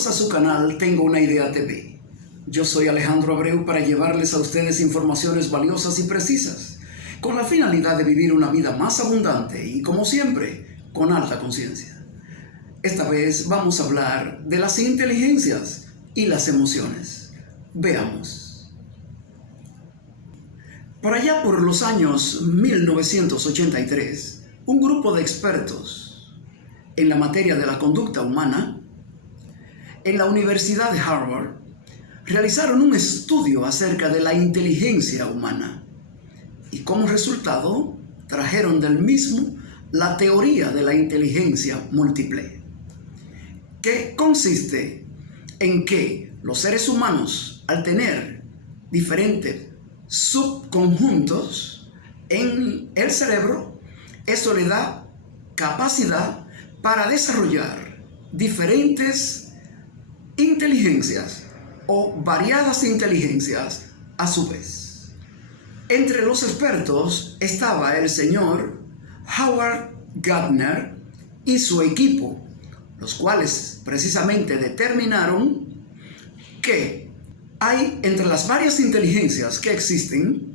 Bienvenidos a su canal Tengo una Idea TV. Yo soy Alejandro Abreu para llevarles a ustedes informaciones valiosas y precisas, con la finalidad de vivir una vida más abundante y, como siempre, con alta conciencia. Esta vez vamos a hablar de las inteligencias y las emociones. Veamos. Por allá por los años 1983, un grupo de expertos en la materia de la conducta humana en la Universidad de Harvard realizaron un estudio acerca de la inteligencia humana y como resultado trajeron del mismo la teoría de la inteligencia múltiple, que consiste en que los seres humanos, al tener diferentes subconjuntos en el cerebro, eso le da capacidad para desarrollar diferentes inteligencias o variadas inteligencias a su vez. Entre los expertos estaba el señor Howard Gardner y su equipo, los cuales precisamente determinaron que hay entre las varias inteligencias que existen,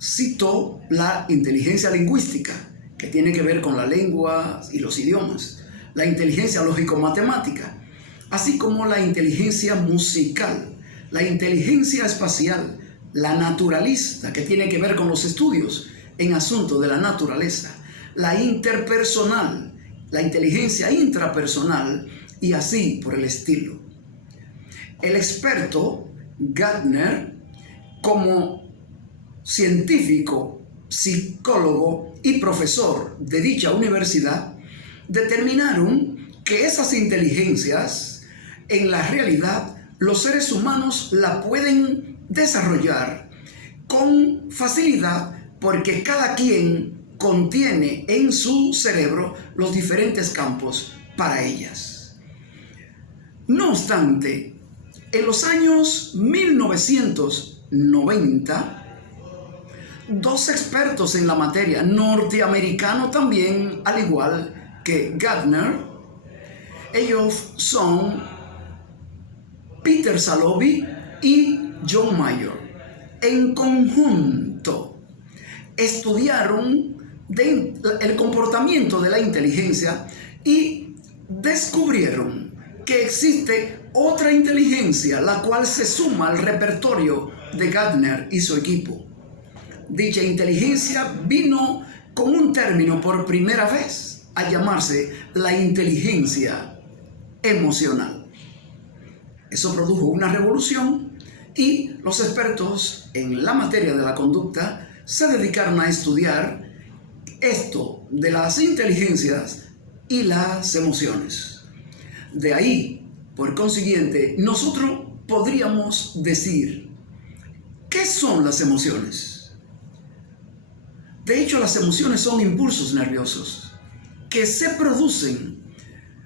citó la inteligencia lingüística, que tiene que ver con la lengua y los idiomas, la inteligencia lógico-matemática, así como la inteligencia musical, la inteligencia espacial, la naturalista, que tiene que ver con los estudios en asuntos de la naturaleza, la interpersonal, la inteligencia intrapersonal y así por el estilo. El experto Gardner, como científico, psicólogo y profesor de dicha universidad, determinaron que esas inteligencias, en la realidad, los seres humanos la pueden desarrollar con facilidad porque cada quien contiene en su cerebro los diferentes campos para ellas. No obstante, en los años 1990, dos expertos en la materia, norteamericanos también, al igual que Gardner, ellos son Peter Salovey y John Mayer, en conjunto estudiaron el comportamiento de la inteligencia y descubrieron que existe otra inteligencia, la cual se suma al repertorio de Gardner y su equipo. Dicha inteligencia vino con un término por primera vez a llamarse la inteligencia emocional. Eso produjo una revolución y los expertos en la materia de la conducta se dedicaron a estudiar esto de las inteligencias y las emociones. De ahí, por consiguiente, nosotros podríamos decir, ¿qué son las emociones? De hecho, las emociones son impulsos nerviosos que se producen,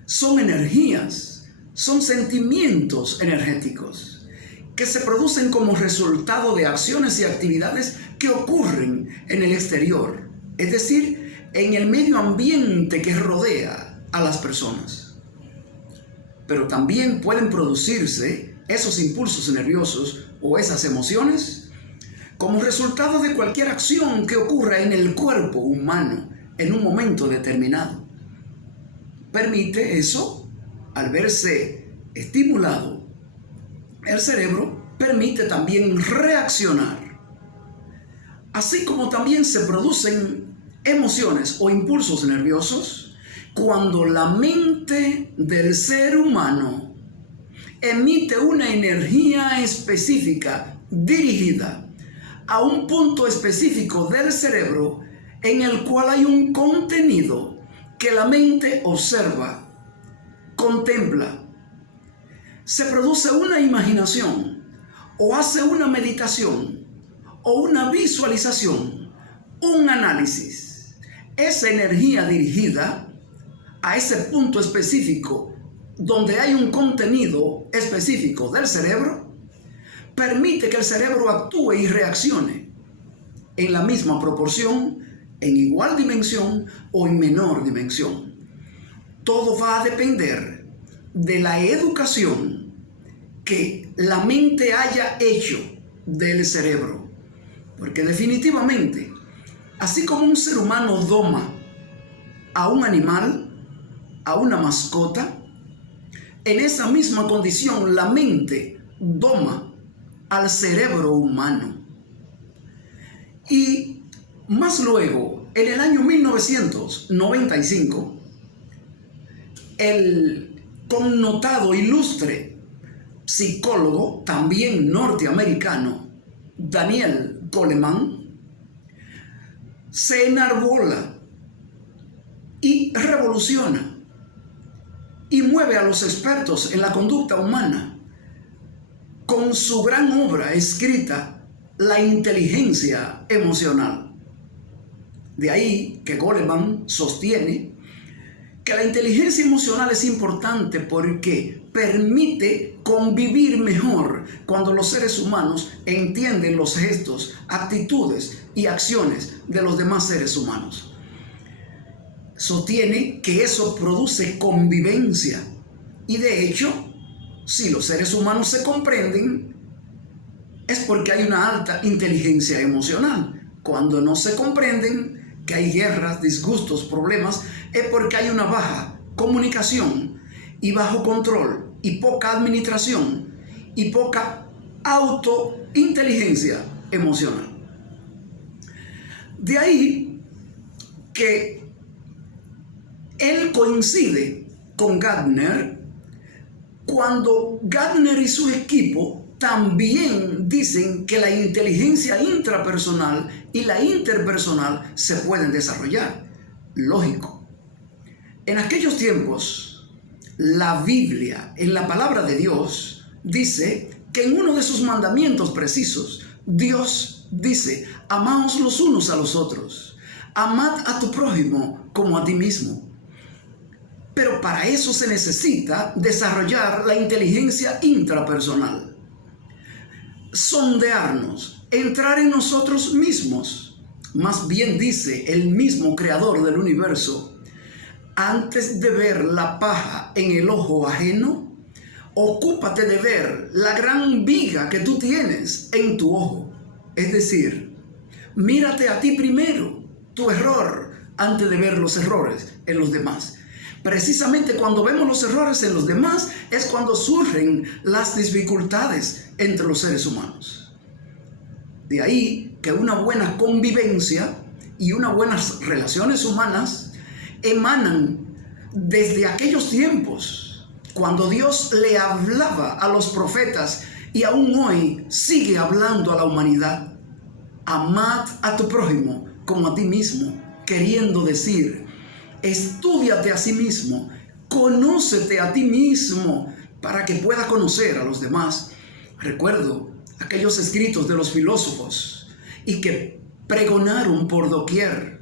son energías, son sentimientos energéticos que se producen como resultado de acciones y actividades que ocurren en el exterior, es decir, en el medio ambiente que rodea a las personas. Pero también pueden producirse esos impulsos nerviosos o esas emociones como resultado de cualquier acción que ocurra en el cuerpo humano en un momento determinado. Permite eso, al verse estimulado, el cerebro permite también reaccionar. Así como también se producen emociones o impulsos nerviosos cuando la mente del ser humano emite una energía específica dirigida a un punto específico del cerebro en el cual hay un contenido que la mente observa, contempla, se produce una imaginación o hace una meditación o una visualización, un análisis. Esa energía dirigida a ese punto específico donde hay un contenido específico del cerebro permite que el cerebro actúe y reaccione en la misma proporción, en igual dimensión o en menor dimensión. Todo va a depender de la educación que la mente haya hecho del cerebro. Porque definitivamente, así como un ser humano doma a un animal, a una mascota, en esa misma condición la mente doma al cerebro humano. Y más luego, en el año 1995, el connotado ilustre psicólogo, también norteamericano, Daniel Goleman, se enarbola y revoluciona y mueve a los expertos en la conducta humana con su gran obra escrita, La inteligencia emocional. De ahí que Goleman sostiene que la inteligencia emocional es importante porque permite convivir mejor cuando los seres humanos entienden los gestos, actitudes y acciones de los demás seres humanos. Sostiene que eso produce convivencia y de hecho, si los seres humanos se comprenden, es porque hay una alta inteligencia emocional. Cuando no se comprenden, que hay guerras, disgustos, problemas, es porque hay una baja comunicación y bajo control y poca administración y poca autointeligencia emocional. De ahí que él coincide con Gardner cuando Gardner y su equipo también dicen que la inteligencia intrapersonal y la interpersonal se pueden desarrollar. Lógico. En aquellos tiempos, la Biblia, en la palabra de Dios, dice que en uno de sus mandamientos precisos, Dios dice: amaos los unos a los otros, amad a tu prójimo como a ti mismo. Pero para eso se necesita desarrollar la inteligencia intrapersonal. Sondearnos, entrar en nosotros mismos. Más bien dice el mismo creador del universo: antes de ver la paja en el ojo ajeno, ocúpate de ver la gran viga que tú tienes en tu ojo. Es decir, mírate a ti primero, tu error, antes de ver los errores en los demás. Precisamente cuando vemos los errores en los demás es cuando surgen las dificultades entre los seres humanos. De ahí que una buena convivencia y unas buenas relaciones humanas emanan desde aquellos tiempos, cuando Dios le hablaba a los profetas y aún hoy sigue hablando a la humanidad. Amad a tu prójimo como a ti mismo, queriendo decir: estúdiate a sí mismo, conócete a ti mismo para que puedas conocer a los demás. Recuerdo aquellos escritos de los filósofos y que pregonaron por doquier,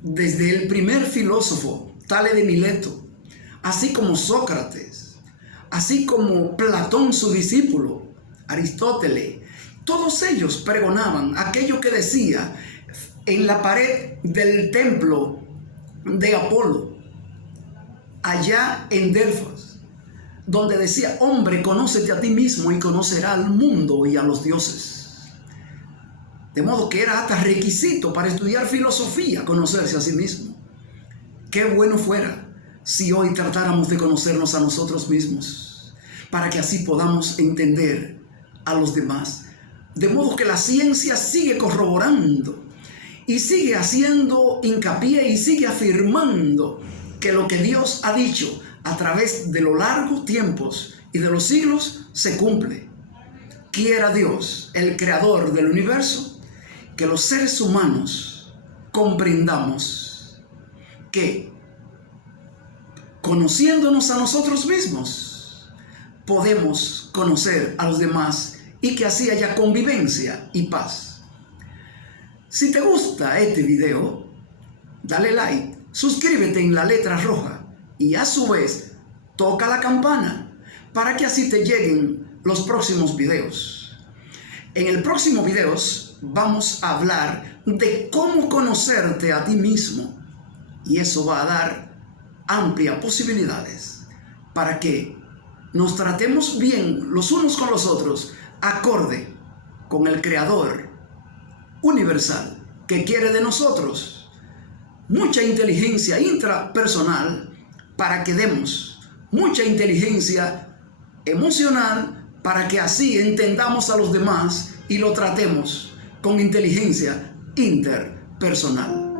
desde el primer filósofo, Tales de Mileto, así como Sócrates, así como Platón, su discípulo, Aristóteles. Todos ellos pregonaban aquello que decía en la pared del templo de Apolo, allá en Delfos, donde decía: hombre, conócete a ti mismo y conocerá al mundo y a los dioses. De modo que era hasta requisito para estudiar filosofía conocerse a sí mismo. Qué bueno fuera si hoy tratáramos de conocernos a nosotros mismos, para que así podamos entender a los demás. De modo que la ciencia sigue corroborando y sigue haciendo hincapié y sigue afirmando que lo que Dios ha dicho a través de los largos tiempos y de los siglos se cumple. Quiera Dios, el creador del universo, que los seres humanos comprendamos que, conociéndonos a nosotros mismos, podemos conocer a los demás y que así haya convivencia y paz. Si te gusta este video, dale like, suscríbete en la letra roja y a su vez toca la campana para que así te lleguen los próximos videos. En el próximo video vamos a hablar de cómo conocerte a ti mismo y eso va a dar amplias posibilidades para que nos tratemos bien los unos con los otros, acorde con el Creador universal que quiere de nosotros mucha inteligencia intrapersonal para que demos mucha inteligencia emocional para que así entendamos a los demás y lo tratemos con inteligencia interpersonal.